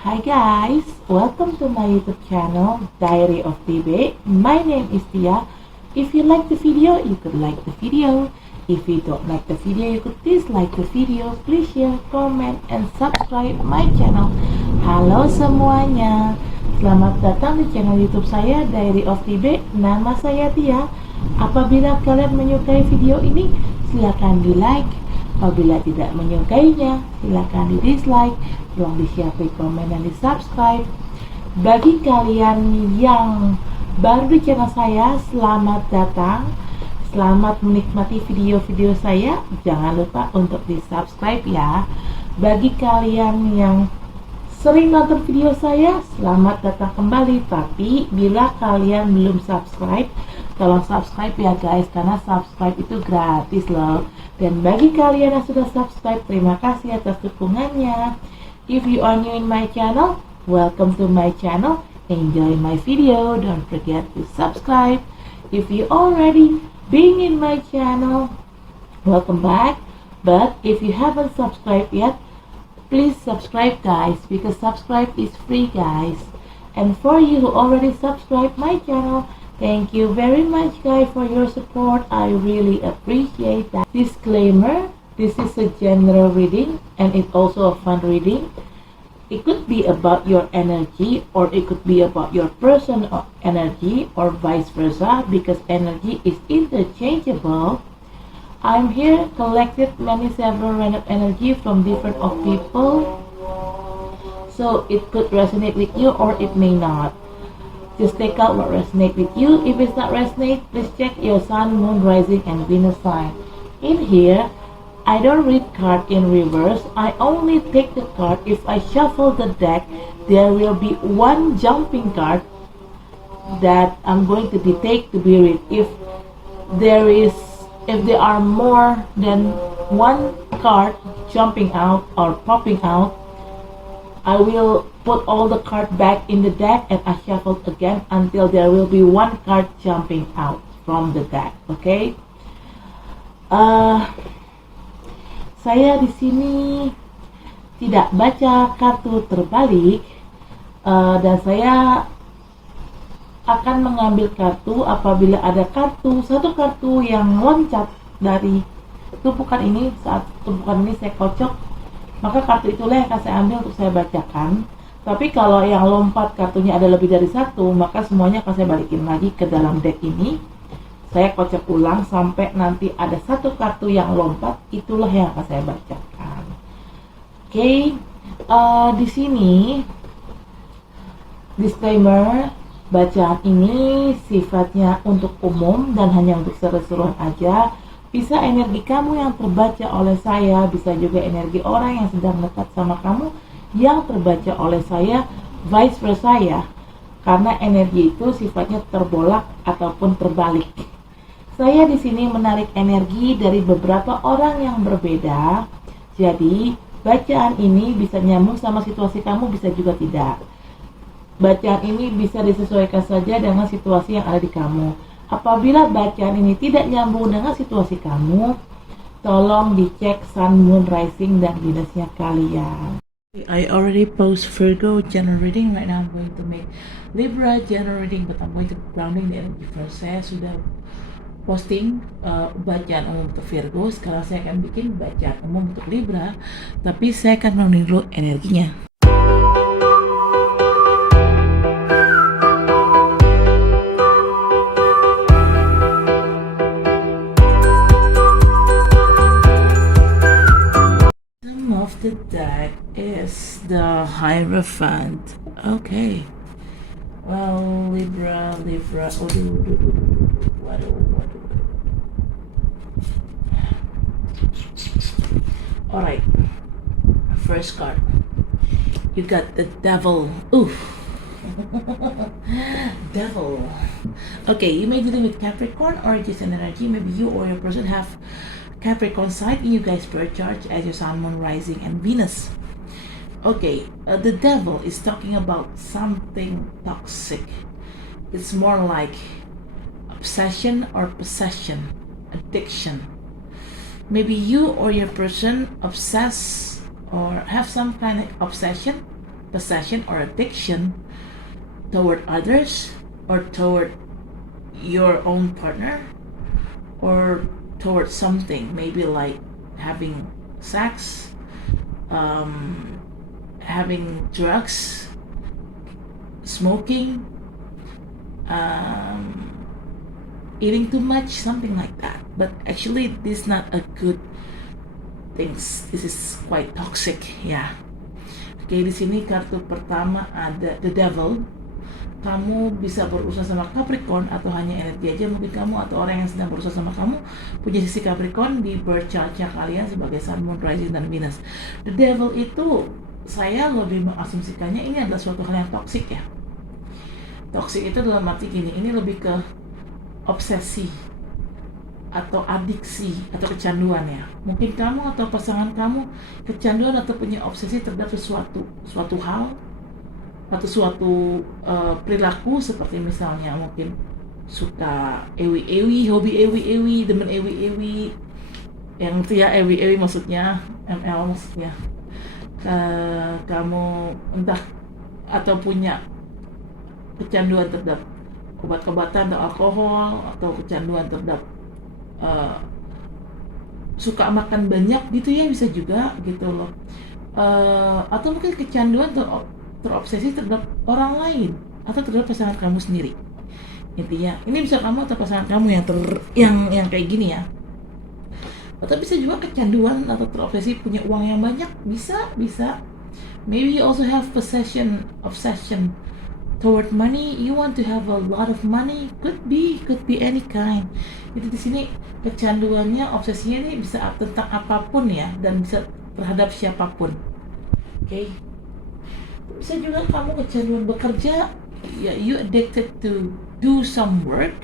Hi guys, welcome to my YouTube channel Diary of TB. My name is Tia. If you like the video, you could like the video. If you don't like the video, you could dislike the video. Please share, comment, and subscribe my channel. Halo semuanya, selamat datang di channel YouTube saya Diary of TB. Nama saya Tia. Apabila kalian menyukai video ini, silakan di like. Apabila tidak menyukainya, silakan di dislike, tolong di share, komen, dan di subscribe. Bagi kalian yang baru di channel saya, selamat datang. Selamat menikmati video-video saya. Jangan lupa untuk di subscribe ya. Bagi kalian yang sering nonton video saya, selamat datang kembali. Tapi bila kalian belum subscribe, tolong subscribe ya guys, karena subscribe itu gratis loh. Dan bagi kalian yang sudah subscribe, terima kasih atas dukungannya. If you are new in my channel, welcome to my channel. Enjoy my video. Don't forget to subscribe. If you already been in my channel, welcome back. But if you haven't subscribed yet, please subscribe guys, because subscribe is free guys. And for you who already subscribed my channel, thank you very much guys for your support. I really appreciate that. Disclaimer, this is a general reading and it's also a fun reading. It could be about your energy, or it could be about your person or energy, or vice versa, because energy is interchangeable. I'm here collected several random energy from different of people, so it could resonate with you or it may not. Just take out what resonates with you. If it's not resonate, please check your sun, moon, rising, and Venus sign. In here, I don't read card in reverse. I only take the card. If I shuffle the deck, there will be one jumping card that I'm going to take to be read. If there are more than one card jumping out or popping out, I will put all the cards back in the deck and I shuffle again until there will be one card jumping out from the deck. Okay? Saya di sini tidak baca kartu terbalik, dan saya akan mengambil kartu apabila ada satu kartu yang loncat dari tumpukan ini. Saat tumpukan ini saya kocok, maka kartu itulah yang akan saya ambil untuk saya bacakan. Tapi kalau yang lompat kartunya ada lebih dari satu, maka semuanya akan saya balikin lagi ke dalam deck ini. Saya kocok ulang sampai nanti ada satu kartu yang lompat, itulah yang akan saya bacakan. Oke, di sini disclaimer, bacaan ini sifatnya untuk umum dan hanya untuk seru-seruan aja. Bisa energi kamu yang terbaca oleh saya, bisa juga energi orang yang sedang dekat sama kamu yang terbaca oleh saya, vice versa ya. Karena energi itu sifatnya terbolak ataupun terbalik. Saya di sini menarik energi dari beberapa orang yang berbeda. Jadi, bacaan ini bisa nyambung sama situasi kamu, bisa juga tidak. Bacaan ini bisa disesuaikan saja dengan situasi yang ada di kamu. Apabila bacaan ini tidak nyambung dengan situasi kamu, tolong dicek sun, moon, rising, dan Venusnya kalian. I already post Virgo general reading. Right now I'm going to make Libra general reading, but I'm going to grounding the energy first. Saya sudah posting bacaan umum untuk Virgo. Sekarang saya akan bikin bacaan umum untuk Libra, tapi saya akan grounding dulu energinya. The deck is the Hierophant. Okay. Well, Libra. Waduh. Alright. First card. You got the Devil. Oof. Devil. Okay, you may deal with Capricorn or just an energy. Maybe you or your person have Capricorn side in you guys' birth chart as your sun, moon, rising, and Venus. Okay, the devil is talking about something toxic. It's more like obsession or possession, addiction. Maybe you or your person obsess or have some kind of obsession possession or addiction toward others, or toward your own partner, or toward something, maybe like having sex, having drugs, smoking, eating too much, something like that. But actually, this is not a good thing. This is quite toxic, ya. Oke, di sini kartu pertama ada The Devil. Kamu bisa berusaha sama Capricorn atau hanya energi aja mungkin kamu, atau orang yang sedang berusaha sama kamu punya sisi Capricorn di birth chart-nya kalian sebagai Sun, Moon, Rising, dan Venus. The Devil itu saya lebih mengasumsikannya ini adalah suatu hal yang toksik ya. Toksik itu dalam arti gini, ini lebih ke obsesi atau adiksi atau kecanduan ya. Mungkin kamu atau pasangan kamu kecanduan atau punya obsesi terhadap suatu hal atau suatu perilaku, seperti misalnya mungkin suka ewi-ewi, hobi ewi-ewi, demen ewi-ewi, yang ngerti ya ewi-ewi maksudnya, ML maksudnya. Kamu entah atau punya kecanduan terhadap obat-obatan atau alkohol, atau kecanduan terhadap suka makan banyak gitu ya, bisa juga gitu loh. Atau mungkin kecanduan terobsesi terhadap orang lain atau terhadap pasangan kamu sendiri. Intinya ini bisa kamu atau pasangan kamu yang kayak gini ya. Atau bisa juga kecanduan atau terobsesi punya uang yang banyak, bisa. Maybe you also have obsession toward money. You want to have a lot of money. Could be any kind. Jadi di sini kecanduannya, obsesinya ini bisa tentang apapun ya, dan bisa terhadap siapapun. Oke. Bisa juga kamu kecanduan bekerja, ya, you addicted to do some work.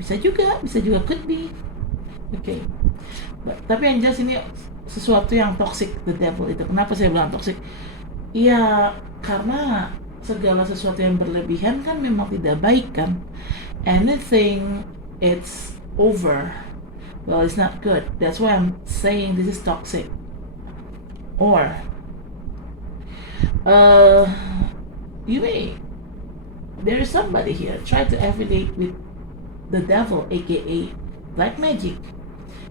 Bisa juga could be. Oke. Tapi yang jelas ini sesuatu yang toxic, The Devil itu. Kenapa saya bilang toxic? Ya karena segala sesuatu yang berlebihan kan memang tidak baik kan. Anything it's over, well, it's not good. That's why I'm saying this is toxic. Or there is somebody here try to affiliate with the devil, aka black magic.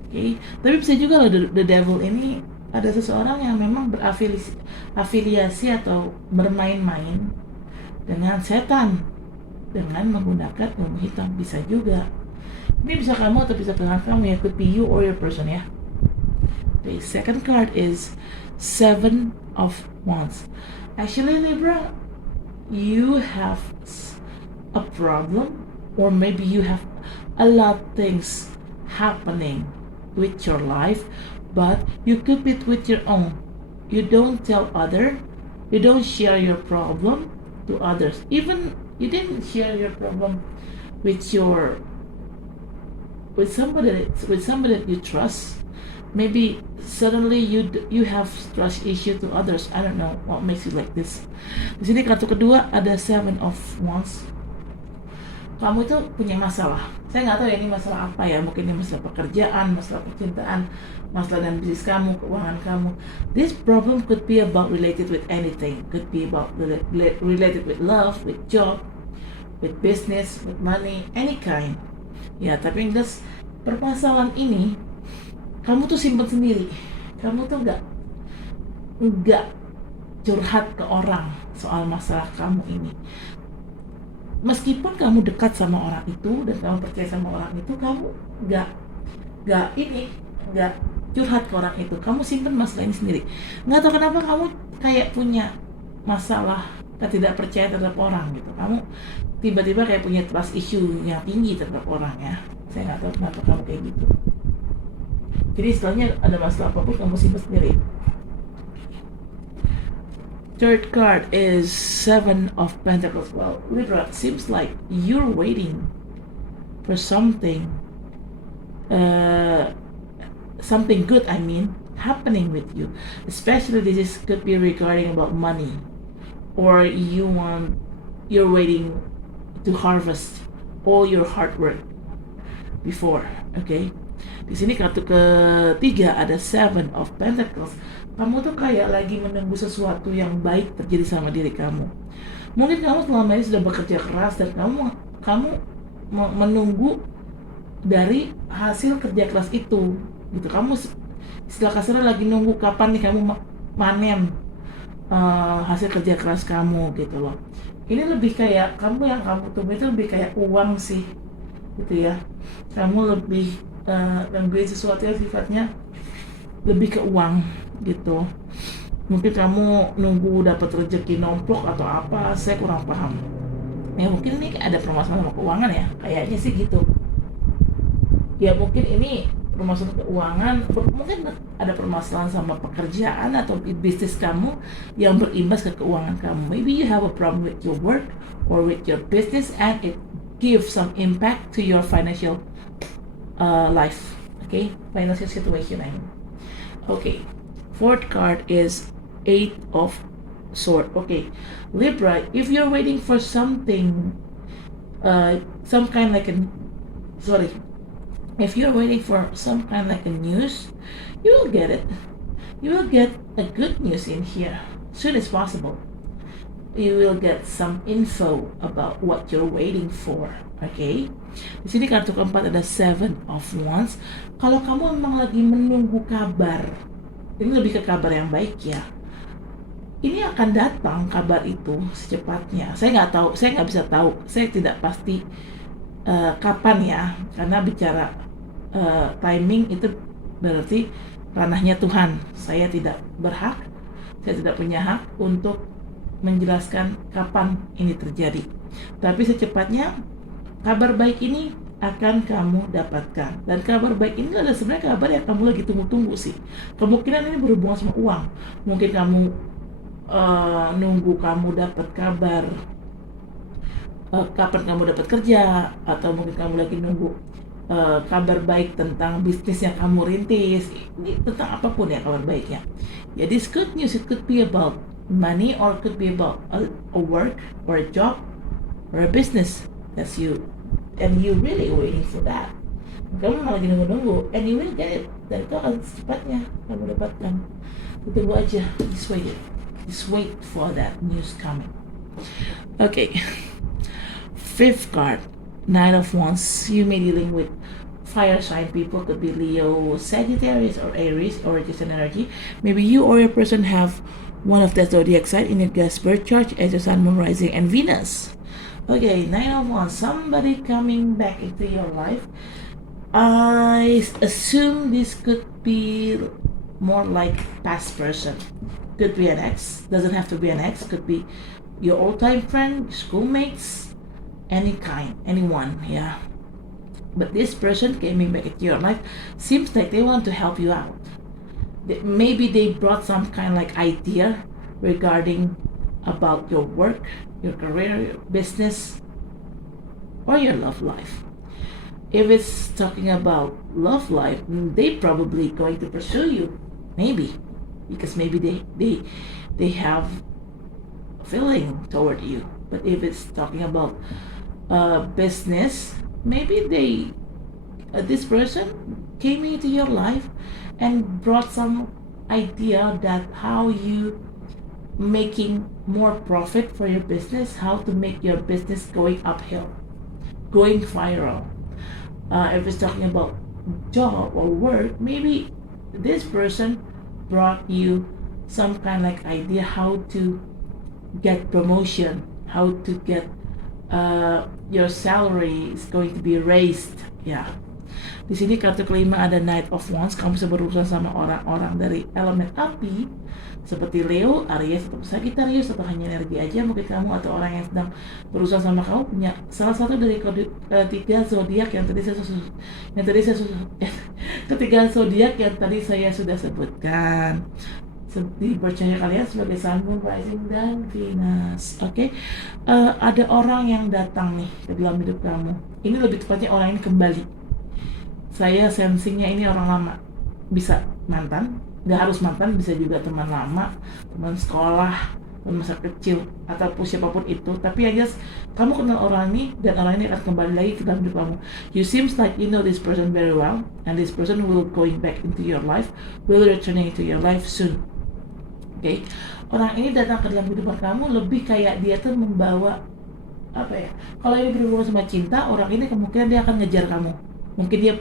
Okay? Tapi bisa juga loh the devil ini ada seseorang yang memang berafiliasi atau bermain-main dengan setan dengan menggunakan ilmu hitam, bisa juga. Ini bisa kamu atau bisa pasangan kamu ya, could be you or your person ya. The second card is Seven of Wands. Actually, Libra, you have a problem, or maybe you have a lot of things happening with your life, but you keep it with your own. You don't tell you don't share your problem to others. Even you didn't share your problem with somebody that you trust. Maybe suddenly you have trust issue to others. I don't know what makes you like this. Di sini kartu kedua ada Seven of Wands. Kamu itu punya masalah. Saya nggak tahu ya ini masalah apa ya. Mungkin ini masalah pekerjaan, masalah percintaan, masalah dan bisnis kamu, keuangan kamu. This problem could be about related with anything. Could be about related with love, with job, with business, with money, any kind. Ya, tapi yang jelas permasalahan ini kamu tuh simpen sendiri. Kamu tuh nggak curhat ke orang soal masalah kamu ini. Meskipun kamu dekat sama orang itu dan kamu percaya sama orang itu, kamu nggak curhat ke orang itu. Kamu simpen masalah ini sendiri. Nggak tahu kenapa kamu kayak punya masalah ketidakpercayaan terhadap orang gitu. Kamu tiba-tiba kayak punya trust issue yang tinggi terhadap orang ya. Saya nggak tahu kenapa kamu kayak gitu. Jadi istilahnya ada masalah apapun kamu simpan sendiri. Third card is Seven of Pentacles. Well, Libra, it seems like you're waiting for something good, happening with you. Especially this could be regarding about money, or you're waiting to harvest all your hard work before. Okay. Di sini kartu ketiga ada Seven of Pentacles. Kamu tuh kayak lagi menunggu sesuatu yang baik terjadi sama diri kamu. Mungkin kamu selama ini sudah bekerja keras dan kamu menunggu dari hasil kerja keras itu gitu. Kamu istilah kasarnya lagi nunggu kapan nih kamu manen hasil kerja keras kamu gitu loh. Ini lebih kayak yang kamu tunggu itu lebih kayak uang sih gitu ya. Kamu lebih nungguin sesuatu yang sifatnya lebih ke uang gitu. Mungkin kamu nunggu dapat rezeki nomplok atau apa, saya kurang paham. Ya mungkin ini ada permasalahan sama keuangan ya, kayaknya sih gitu. Ya mungkin ini permasalahan keuangan, mungkin ada permasalahan sama pekerjaan atau bisnis kamu yang berimbas ke keuangan kamu. Maybe you have a problem with your work or with your business and it gives some impact to your financial life. Okay, financial situation I mean. Okay, fourth card is Eight of Swords. Okay, Libra, if you're waiting for something, some kind like if you're waiting for some kind like a news, you will get it. You will get a good news in here soon as possible. You will get some info about what you're waiting for. Okay? Di sini kartu keempat ada Seven of Wands. Kalau kamu memang lagi menunggu kabar, ini lebih ke kabar yang baik ya. Ini akan datang kabar itu secepatnya. Saya nggak bisa tahu. Saya tidak pasti kapan ya, karena bicara timing itu berarti ranahnya Tuhan. Saya tidak berhak, saya tidak punya hak untuk menjelaskan kapan ini terjadi. Tapi secepatnya kabar baik ini akan kamu dapatkan. Dan kabar baik ini adalah sebenarnya kabar yang kamu lagi tunggu-tunggu sih. Kemungkinan ini berhubungan sama uang. Mungkin kamu nunggu kamu dapat kabar kapan kamu dapat kerja, atau mungkin kamu lagi nunggu kabar baik tentang bisnis yang kamu rintis. Ini tentang apapun ya kabar baiknya. Ya, this good news, it could be about money or it could be about a work or a job or a business that's you and you really waiting for that. Kamu malah lagi nunggu-nunggu and you will get it, dan itu akan secepatnya kamu dapatkan. Tunggu aja, just wait for that news coming. Okay. Fifth card, Nine of Wands. You may dealing with fire sign people, could be Leo, Sagittarius, or Aries, or just an energy. Maybe you or your person have one of the zodiac sign in your guest birth chart as your Sun, Moon, Rising, and Venus. Okay, Nine of Wands. Somebody coming back into your life. I assume this could be more like past person. Could be an ex. Doesn't have to be an ex. Could be your old-time friend, schoolmates, any kind, anyone, yeah. But this person coming back into your life seems like they want to help you out. Maybe they brought some kind of like idea regarding about your work, your career, your business, or your love life. If it's talking about love life, they probably going to pursue you, maybe, because maybe they have a feeling toward you. But if it's talking about business, maybe this person came into your life and brought some idea that how you making more profit for your business, how to make your business going uphill, going viral. If it's talking about job or work, maybe this person brought you some kind of like idea how to get promotion, how to get your salary is going to be raised. Ya. Di sini kartu kelima ada Knight of Wands. Kamu bisa berurusan sama orang-orang dari elemen api seperti Leo, Aries, atau Sagittarius, atau hanya energi aja. Mungkin kamu atau orang yang sedang berurusan sama kamu punya salah satu dari tiga zodiak yang tadi ketiga zodiak yang tadi saya sudah sebutkan. Dipercaya kalian sebagai Sun, Moon, Rising, dan Venus. Oke, ada orang yang datang nih ke dalam hidup kamu. Ini lebih tepatnya orang ini kembali. Saya sensingnya ini orang lama. Bisa mantan, nggak harus mantan, bisa juga teman lama, teman sekolah, teman masa kecil, ataupun siapapun itu. Tapi aja kamu kenal orang ini, dan orang ini akan kembali lagi ke dalam hidup kamu. You seems like you know this person very well, and this person will going back into your life, will returning into your life soon. Oke. Orang ini datang ke dalam kehidupan kamu lebih kayak dia tuh membawa apa ya? Kalau ini berhubungan sama cinta, orang ini kemungkinan dia akan ngejar kamu. Mungkin dia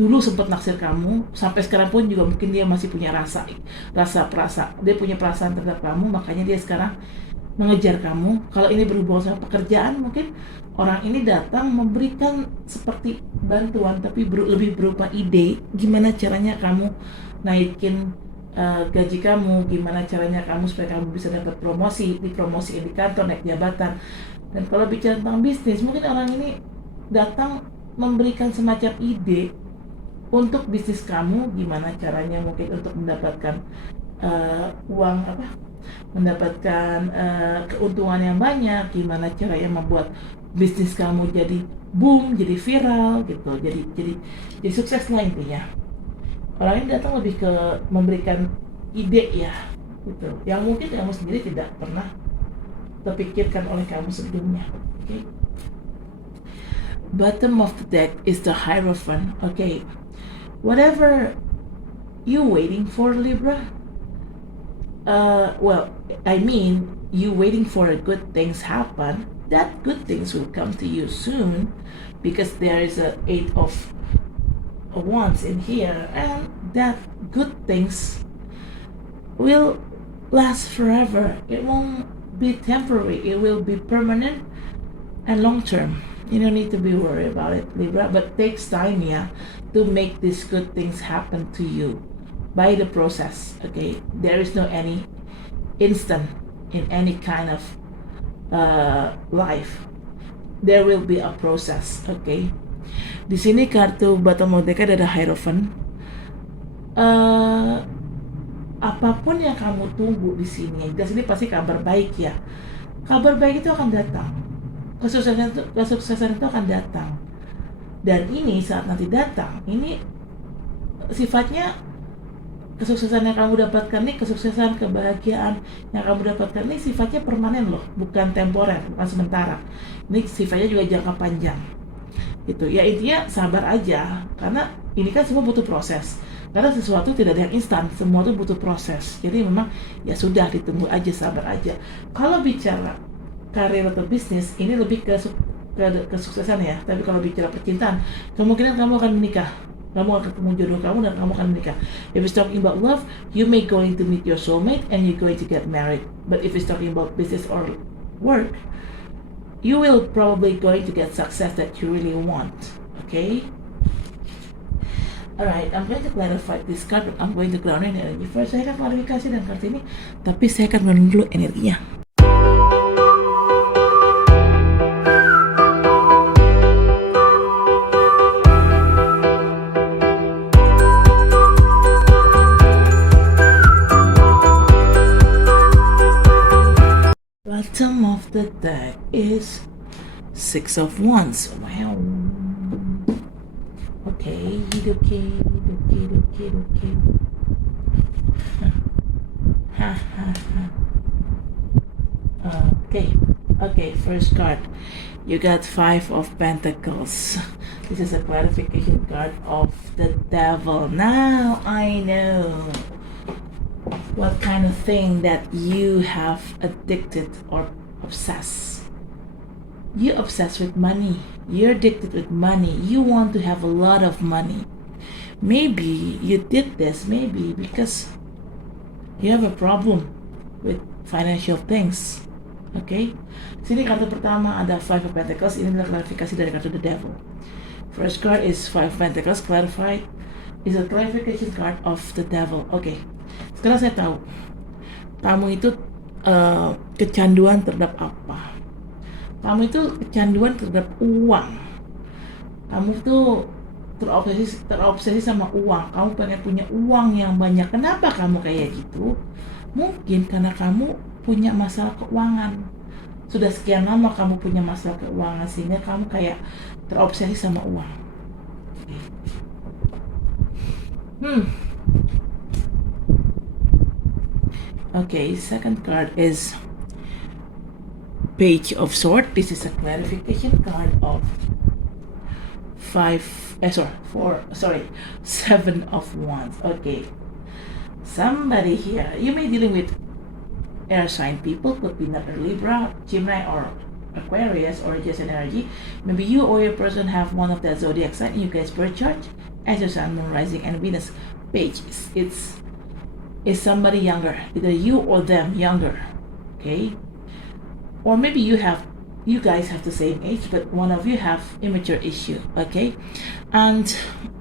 dulu sempat naksir kamu, sampai sekarang pun juga mungkin dia masih punya dia punya perasaan terhadap kamu, makanya dia sekarang mengejar kamu. Kalau ini berhubungan sama pekerjaan, mungkin orang ini datang memberikan seperti bantuan, tapi lebih berupa ide gimana caranya kamu naikin gaji kamu, gimana caranya kamu supaya kamu bisa dapat dipromosi di kantor, naik jabatan. Dan kalau bicara tentang bisnis, mungkin orang ini datang memberikan semacam ide untuk bisnis kamu, gimana caranya mungkin untuk mendapatkan uang mendapatkan keuntungan yang banyak, gimana caranya membuat bisnis kamu jadi boom, jadi viral gitu, jadi sukses lah intinya. Orang ini datang lebih ke memberikan ide ya gitu, yang mungkin kamu sendiri tidak pernah terpikirkan oleh kamu sebelumnya. Okay? Bottom of the deck is the Hierophant. Okay, whatever you waiting for, Libra, you waiting for a good things happen, that good things will come to you soon, because there is a 8 of Wands in here, and that good things will last forever. It won't be temporary, it will be permanent and long term. You don't need to be worried about it, Libra, but it takes time, to make these good things happen to you by the process. Okay, there is no any instant in any kind of life. There will be a process. Okay, di sini kartu bottom of the deck ada Hierophant. Apapun yang kamu tunggu di sini, di sini pasti kabar baik ya. Kabar baik itu akan datang. Kesuksesan itu akan datang. Dan ini saat nanti datang, ini sifatnya kesuksesan yang kamu dapatkan nih, kesuksesan, kebahagiaan yang kamu dapatkan nih sifatnya permanen loh, bukan temporer, bukan sementara. Ini sifatnya juga jangka panjang. Gitu. Ya intinya sabar aja, karena ini kan semua butuh proses. Karena sesuatu tidak ada yang instan, semua itu butuh proses. Jadi memang ya sudah, ditunggu aja, sabar aja. Kalau bicara karir atau bisnis, ini lebih ke kesuksesan ya. Tapi kalau bicara percintaan, kemungkinan kamu akan menikah, kamu akan ketemu jodoh kamu dan kamu akan menikah. If it's talking about love, you may going to meet your soulmate and you're going to get married. But if it's talking about business or work, you will probably going to get success that you really want. Okay? Alright, I'm going to clarify this card, but I'm going to ground in energy first. Saya akan klarifikasi dan kartu ini, tapi saya akan ground dulu energinya. Bottom of the deck is 6 of Wands. Wow. Okay. Okay, first card. You got 5 of Pentacles. This is a clarification card of the Devil. Now I know what kind of thing that you have addicted or obsessed. You obsessed with money. You're addicted with money. You want to have a lot of money. Maybe you did this, maybe because you have a problem with financial things. Okay? Sini kartu pertama ada 5 of Pentacles. Ini adalah klarifikasi dari kartu The Devil. First card is 5 Pentacles. Clarified is a clarification card of the Devil. Okay. Sekarang saya tahu kamu itu kecanduan terhadap apa. Kamu itu kecanduan terhadap uang. Kamu tuh terobsesi sama uang. Kamu pengen punya uang yang banyak. Kenapa kamu kayak gitu? Mungkin karena kamu punya masalah keuangan. Sudah sekian lama kamu punya masalah keuangan sehingga kamu kayak terobsesi sama uang. Okay, second card is Page of Swords. This is a clarification card of 7 of Wands. Okay, somebody here, you may dealing with air sign people, could be another Libra, Gemini, or Aquarius, or just an energy. Maybe you or your person have one of that zodiac sign in you guys' birth chart as your sun, moon, rising, and Venus page. It's somebody younger, either you or them younger, okay? Or maybe you guys have the same age, but one of you have immature issue, okay? And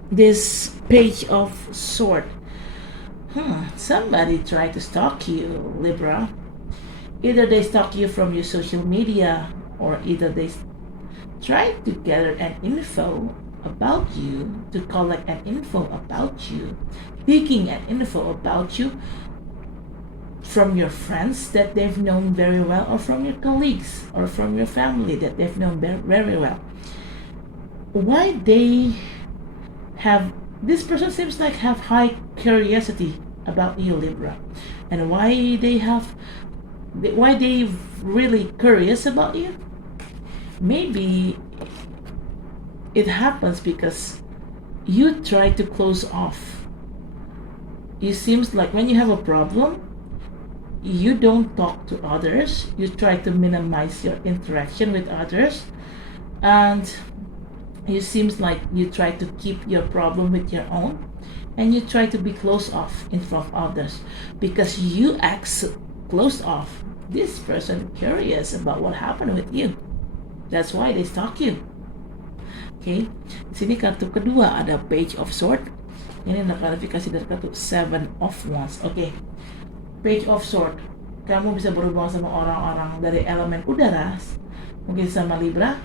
this page of sword, somebody tried to stalk you, Libra. Either they stalk you from your social media, or either they try to gather an info about you, to collect an info about you, digging an info about you from your friends that they've known very well, or from your colleagues, or from your family that they've known very well. Why they have, this person seems like have high curiosity about you, Libra, and why they really curious about you. Maybe it happens because you try to close off. It seems like when you have a problem, you don't talk to others. You try to minimize your interaction with others, and it seems like you try to keep your problem with your own, and you try to be closed off in front of others because you act closed off. This person curious about what happened with you. That's why they stalk you. Okay, di sini kartu kedua ada Page of Sword. Ini adalah klarifikasi dari kartu Seven of Wands. Oke, Page of Sword. Kamu bisa berhubungan sama orang-orang dari elemen udara, mungkin sama Libra,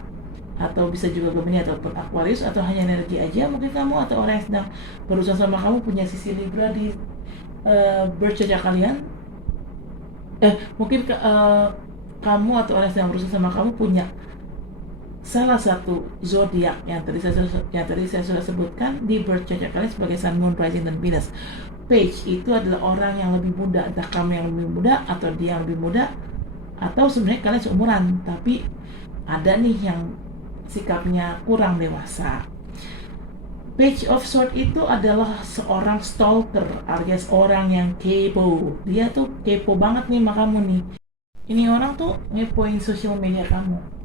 atau bisa juga Gemini ataupun Aquarius, atau hanya energi aja. Mungkin kamu atau orang yang sedang berurusan sama kamu punya sisi Libra di bercocok kalian. Mungkin kamu atau orang yang sedang berurusan sama kamu punya salah satu zodiak yang tadi saya sudah sebutkan di birth chart kalian sebagai Sun, Moon, Rising, dan Venus. Page itu adalah orang yang lebih muda, entah kamu yang lebih muda atau dia yang lebih muda, atau sebenarnya kalian seumuran, tapi ada nih yang sikapnya kurang dewasa. Page of Sword itu adalah seorang stalker, alias orang yang kepo. Dia tuh kepo banget nih sama kamu nih. Ini orang tuh ngepoin sosial media kamu.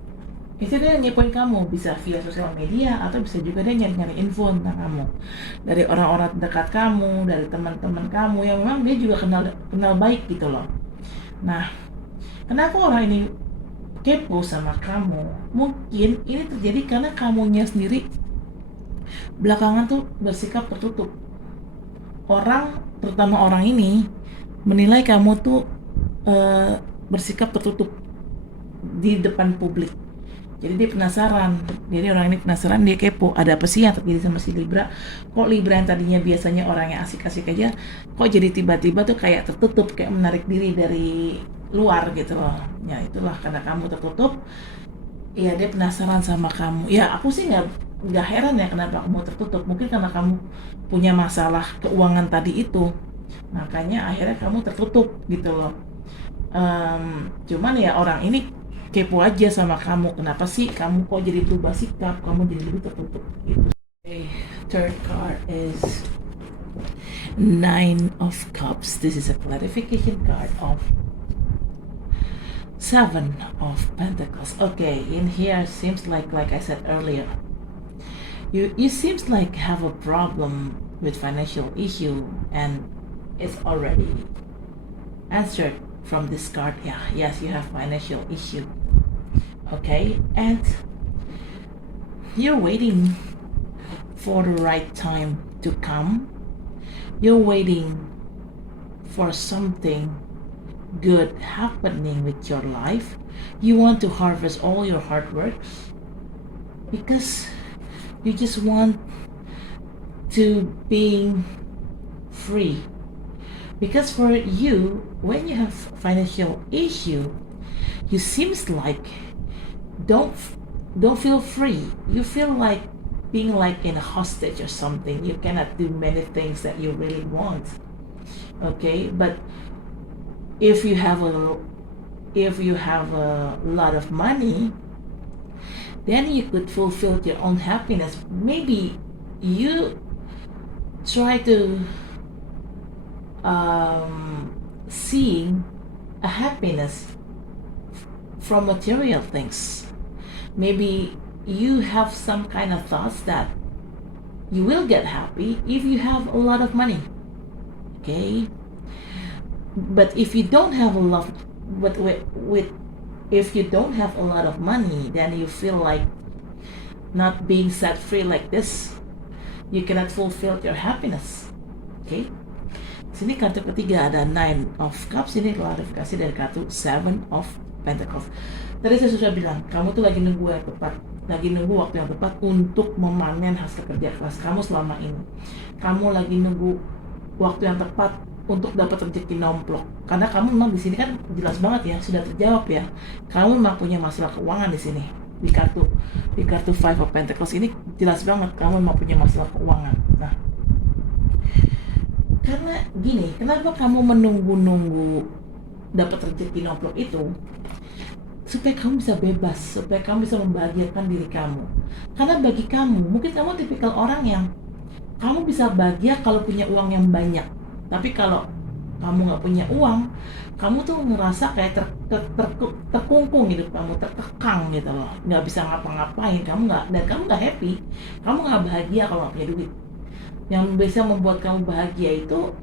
Itu dia ngepoin kamu, bisa via sosial media, atau bisa juga dia nyari-nyari info tentang kamu dari orang-orang terdekat kamu, dari teman-teman kamu yang memang dia juga kenal baik gitu loh. Nah, kenapa orang ini kepo sama kamu? Mungkin ini terjadi karena kamunya sendiri belakangan tuh bersikap tertutup. Orang, terutama orang ini, menilai kamu tuh bersikap tertutup di depan publik. Jadi dia penasaran, jadi orang ini penasaran, dia kepo, ada apa sih yang terjadi sama si Libra? Kok Libra yang tadinya biasanya orang yang asik-asik aja, kok jadi tiba-tiba tuh kayak tertutup, kayak menarik diri dari luar gitu loh. Ya itulah, karena kamu tertutup, ya dia penasaran sama kamu. Ya aku sih nggak heran ya kenapa kamu tertutup, mungkin karena kamu punya masalah keuangan tadi itu, makanya akhirnya kamu tertutup gitu loh. Cuman ya orang ini kepo aja sama kamu, kenapa sih kamu kok jadi berubah sikap, kamu jadi lebih tertutup gitu. Okay, third card is Nine of Cups. This is a clarification card of Seven of Pentacles. Okay, in here seems like I said earlier, you seems like have a problem with financial issue, and it's already answered from this card. Yeah, yes, you have financial issue. Okay, and you're waiting for the right time to come. You're waiting for something good happening with your life. You want to harvest all your hard work because you just want to being free. Because for you, when you have financial issue, you seems like don't feel free. You feel like being like in a hostage or something. You cannot do many things that you really want. Okay, but if you have a lot of money, then you could fulfill your own happiness. Maybe you try to seeing a happiness from material things. Maybe you have some kind of thoughts that you will get happy if you have a lot of money. Okay, but if you don't have a lot, but with if you don't have a lot of money, then you feel like not being set free like this. You cannot fulfill your happiness. Okay. Sini kartu ketiga ada Nine of Cups, ini klarifikasi dari kartu Seven of Pentacles. Tadi saya sudah bilang, kamu tuh lagi nunggu yang tepat, lagi nunggu waktu yang tepat untuk memanen hasil kerja keras kamu selama ini. Kamu lagi nunggu waktu yang tepat untuk dapat rezeki nomplok. Karena kamu memang di sini kan jelas banget ya, sudah terjawab ya. Kamu memang punya masalah keuangan di sini. Di kartu Five of Pentacles ini jelas banget kamu memang punya masalah keuangan. Nah, karena gini, kenapa kamu menunggu-nunggu dapat rezeki nomplok itu? Supaya kamu bisa bebas, supaya kamu bisa membahagiakan diri kamu. Karena bagi kamu, mungkin kamu tipikal orang yang kamu bisa bahagia kalau punya uang yang banyak. Tapi kalau kamu nggak punya uang, kamu tuh ngerasa kayak terkungkung hidup kamu, terkekang gitu loh, nggak bisa ngapa-ngapain, kamu nggak happy, kamu nggak bahagia kalau nggak punya duit. Yang bisa membuat kamu bahagia itu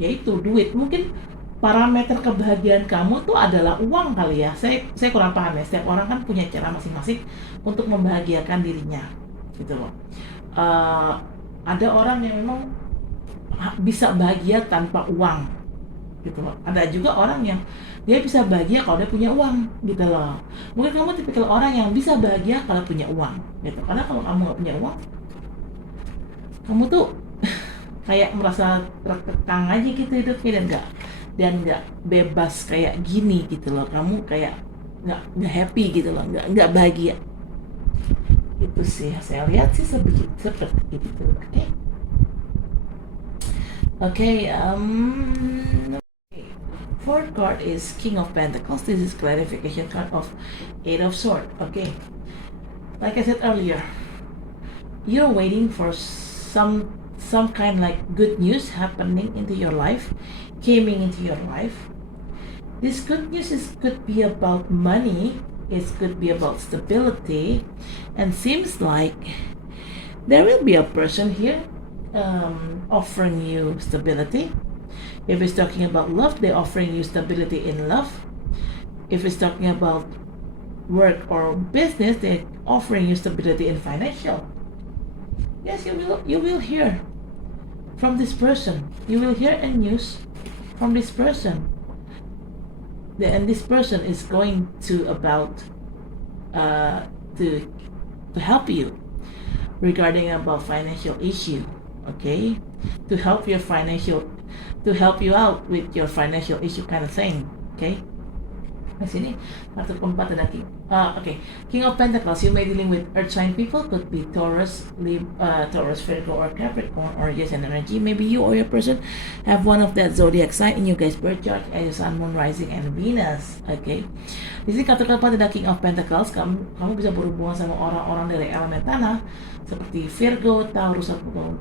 yaitu duit. Mungkin parameter kebahagiaan kamu tuh adalah uang kali ya. Saya kurang paham ya. Setiap orang kan punya cara masing-masing untuk membahagiakan dirinya, gitu loh. Ada orang yang memang bisa bahagia tanpa uang, gitu loh. Ada juga orang yang dia bisa bahagia kalau dia punya uang, gitu loh. Mungkin kamu tipikal orang yang bisa bahagia kalau punya uang, gitu. Karena kalau kamu nggak punya uang, kamu tuh kayak merasa terkekang aja gitu hidupnya, dan nggak bebas kayak gini gitu loh. Kamu kayak nggak happy gitu loh, nggak bahagia. Itu sih saya lihat sih seperti itu. Okay. Fourth card is King of Pentacles. This is clarification card of Eight of Swords. Okay, like I said earlier, you're waiting for some kind like good news happening into your life, coming into your life. This good news could be about money, it could be about stability, and seems like there will be a person here offering you stability. If it's talking about love, they're offering you stability in love. If it's talking about work or business, they're offering you stability in financial. Yes, you will hear from this person. You will hear a news from this person. And this person is going to help you regarding about financial issue. Okay, to help you out with your financial issue kind of thing. Okay. Di sini kartu keempat ada King of Pentacles. You may dealing with earth sign people, could be Taurus, Virgo, or Capricorn, or yes, and energy. Maybe you or your person have one of that zodiac sign in your guys' birth chart as Sun, Moon, Rising, and Venus. Okay. Di sini kartu keempat ada King of Pentacles. Kamu bisa berhubungan sama orang-orang dari elemen tanah seperti Virgo, Taurus,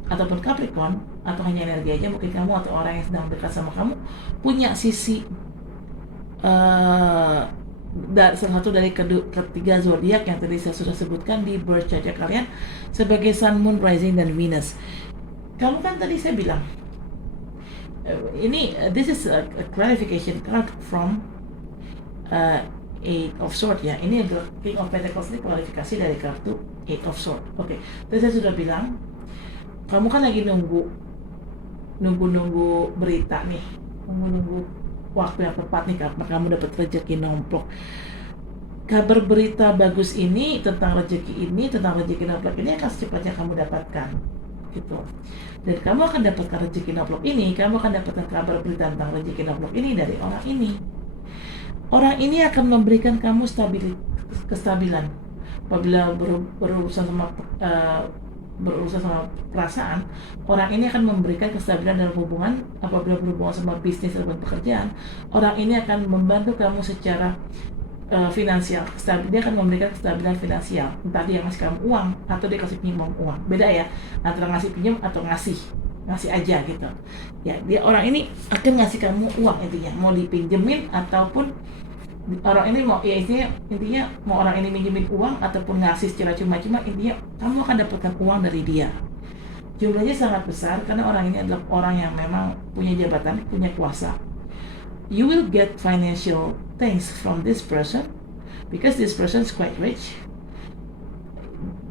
ataupun Capricorn, atau hanya energi aja. Mungkin kamu atau orang yang sedang dekat sama kamu punya sisi salah satu dari ketiga zodiak yang tadi saya sudah sebutkan di birth chart kalian sebagai Sun, Moon, Rising, dan Venus. Kamu kan tadi saya bilang this is a clarification card from Eight of Swords ya. Ini adalah King of Pentacles, ini klarifikasi dari kartu Eight of Swords. Oke. Tadi saya sudah bilang kamu kan lagi nunggu berita nih, nunggu waktu yang tepat nih kamu dapat rezeki nomplok. Kabar berita bagus ini tentang rezeki nomplok ini akan secepatnya kamu dapatkan, gitu. Dan kamu akan dapatkan rezeki nomplok ini, kamu akan dapatkan kabar berita tentang rezeki nomplok ini dari orang ini. Orang ini akan memberikan kamu kestabilan. Apabila berurusan sama perasaan, orang ini akan memberikan kestabilan dalam hubungan. Apabila berhubungan sama bisnis ataupun pekerjaan, orang ini akan membantu kamu secara finansial. Dia akan memberikan kestabilan finansial. Entah dia ngasih kamu uang atau dia kasih pinjam uang. Beda ya antara ngasih pinjam atau ngasih. ngasih aja gitu. Ya, dia orang ini akan ngasih kamu uang, intinya mau dipinjemin ataupun orang ini mau, ya intinya mau orang ini minjemin uang ataupun ngasih secara cuma-cuma, intinya kamu akan dapatkan uang dari dia. Jumlahnya sangat besar karena orang ini adalah orang yang memang punya jabatan, punya kuasa. You will get financial things from this person because this person is quite rich.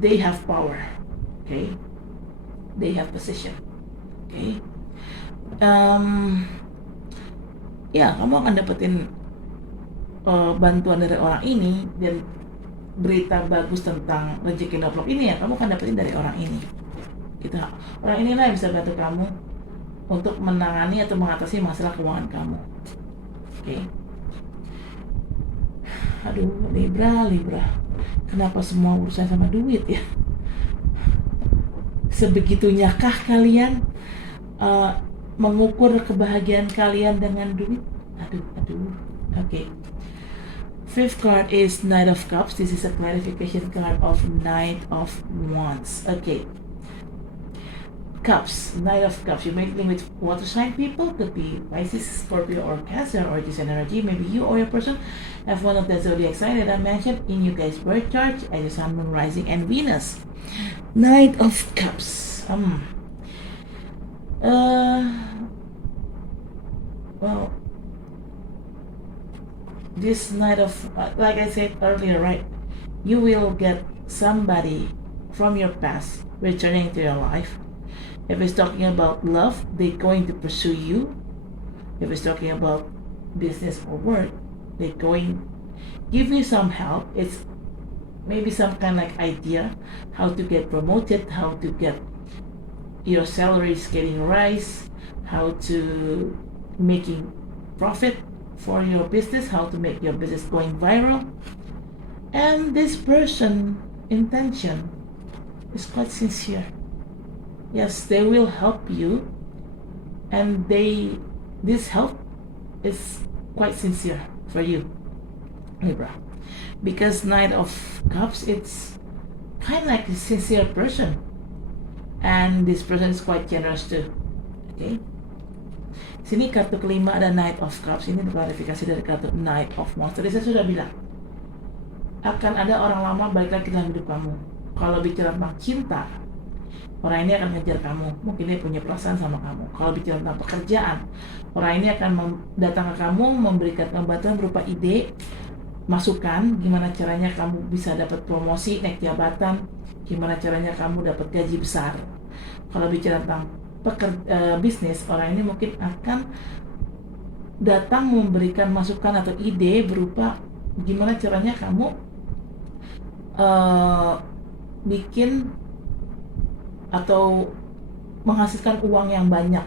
They have power, okay? They have position, okay? Ya, kamu akan dapetin bantuan dari orang ini, dan berita bagus tentang rezeki doblok ini ya kamu akan dapetin dari orang ini. Gitu. Orang inilah yang bisa bantu kamu untuk menangani atau mengatasi masalah keuangan kamu. Oke. Aduh, Libra. Kenapa semua urusan sama duit ya? Sebegitunyakah kalian mengukur kebahagiaan kalian dengan duit? Aduh. Oke. Fifth card is Knight of Cups. This is a clarification card of Knight of Wands. Okay. Cups, Knight of Cups. You may deal with water sign people, could be Pisces, Scorpio, or Cancer, or just an energy. Maybe you or your person have one of the zodiac signs that I mentioned in you guys' birth chart as your Sun, Moon, Rising, and Venus. Knight of Cups. Well, this Knight of, like I said earlier, right? You will get somebody from your past returning to your life. If it's talking about love, they're going to pursue you. If it's talking about business or work, they're going give you some help. It's maybe some kind of like idea how to get promoted, how to get your salaries getting rise, how to making profit for your business, how to make your business going viral. And this person intention is quite sincere. Yes, they will help you, and this help is quite sincere for you, Libra, because Knight of Cups, it's kind of like a sincere person, and this person is quite generous too. Okay. Sini kartu kelima ada Knight of Cups. Ini klarifikasi dari kartu Knight of Wands. Tadi saya sudah bilang akan ada orang lama balik lagi dalam hidup kamu. Kalau bicara tentang cinta, orang ini akan ngejar kamu, mungkin dia punya perasaan sama kamu. Kalau bicara tentang pekerjaan, orang ini akan datang ke kamu, memberikan bantuan berupa ide, masukan, gimana caranya kamu bisa dapat promosi, naik jabatan, gimana caranya kamu dapat gaji besar. Kalau bicara tentang bisnis, orang ini mungkin akan datang memberikan masukan atau ide berupa gimana caranya kamu bikin atau menghasilkan uang yang banyak,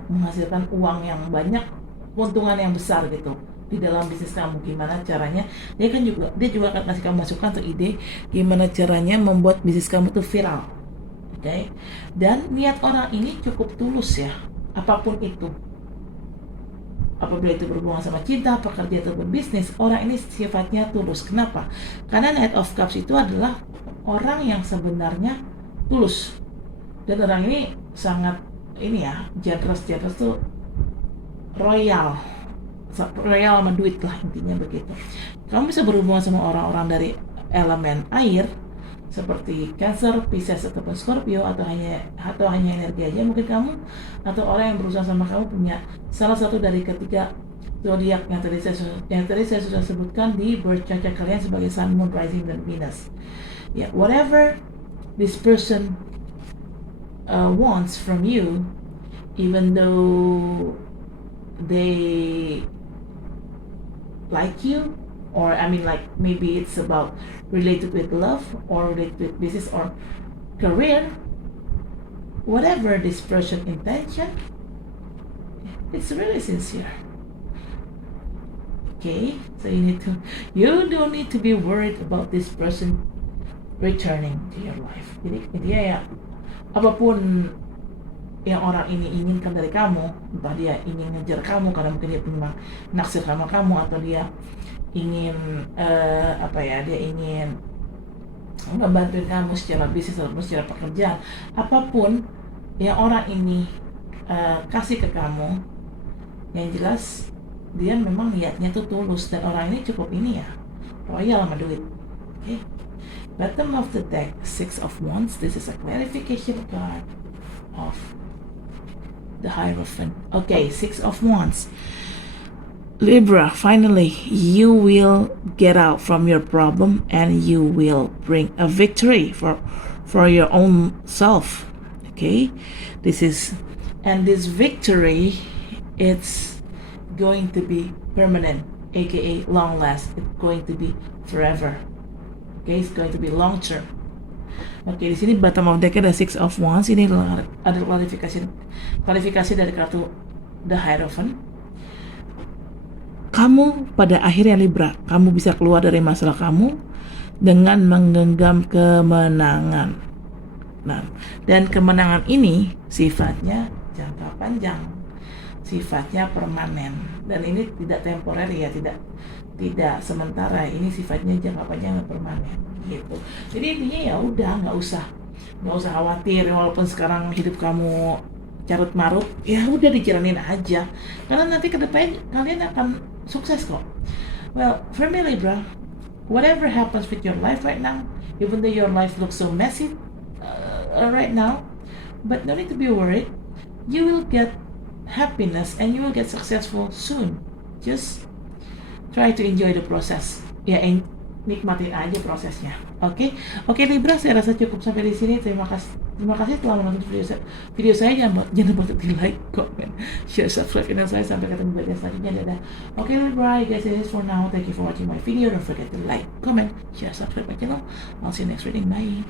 keuntungan yang besar gitu di dalam bisnis kamu. Gimana caranya? Dia juga akan kasih kamu masukan atau ide gimana caranya membuat bisnis kamu tuh viral. Oke. Dan niat orang ini cukup tulus ya, apapun itu. Apabila itu berhubungan sama cinta, pekerjaan atau berbisnis, orang ini sifatnya tulus. Kenapa? Karena Knight of Cups itu adalah orang yang sebenarnya tulus. Dan orang ini sangat generous tuh royal sama duit lah, intinya begitu. Kamu bisa berhubungan sama orang-orang dari elemen air seperti Cancer, Pisces ataupun Scorpio, atau hanya energi aja mungkin kamu, atau orang yang berusaha sama kamu punya salah satu dari ketiga zodiak yang tadi saya sudah sebutkan di birth chart kalian sebagai Sun, Moon, Rising, dan Venus. Ya, whatever this person wants from you, even though they like you, or maybe it's about related with love or related with business or career, whatever this person intention, it's really sincere. Okay, so you don't need to be worried about this person returning to your life. Jadi dia ya, apapun yang orang ini inginkan dari kamu, entah dia ingin ngejar kamu karena mungkin dia memang naksir sama kamu, atau dia ingin dia ingin ngebantuin kamu secara bisnis ataupun secara pekerjaan, apapun yang orang ini kasih ke kamu, yang jelas dia memang niatnya tuh tulus, dan orang ini cukup ini ya, royal sama duit. Okay. Bottom of the deck, Six of Wands. This is a clarification card of the Hierophant. Okay, Six of Wands. Libra, finally, you will get out from your problem and you will bring a victory for your own self. Okay, this victory, it's going to be permanent, aka long last. It's going to be forever. Okay, it's going to be long term. Oke, di sini bottom of deck ada Six of Wands. Ini ada klarifikasi dari kartu The Hierophant. Kamu pada akhirnya Libra, kamu bisa keluar dari masalah kamu dengan menggenggam kemenangan. Nah, dan kemenangan ini sifatnya jangka panjang, sifatnya permanen, dan ini tidak temporer ya, tidak sementara. Ini sifatnya jangka panjang dan permanen gitu. Jadi intinya ya udah, nggak usah khawatir walaupun sekarang hidup kamu carut marut, ya udah dijalanin aja, karena nanti ke depan kalian akan sukses kok. Well, for me Libra, whatever happens with your life right now, even though your life looks so messy right now, but no need to be worried. You will get happiness and you will get successful soon. Just try to enjoy the process. Ya, nikmatin aja prosesnya. Oke, Libra, saya rasa cukup sampai di sini. Terima kasih telah menonton video saya. Jangan lupa untuk di like, comment, share, subscribe channel saya. Sampai ketemu di video selanjutnya. Dadah. Oke, Libra, guys, it is for now. Thank you for watching my video. Don't forget to like, comment, share, subscribe my channel. I'll see you next reading. Bye.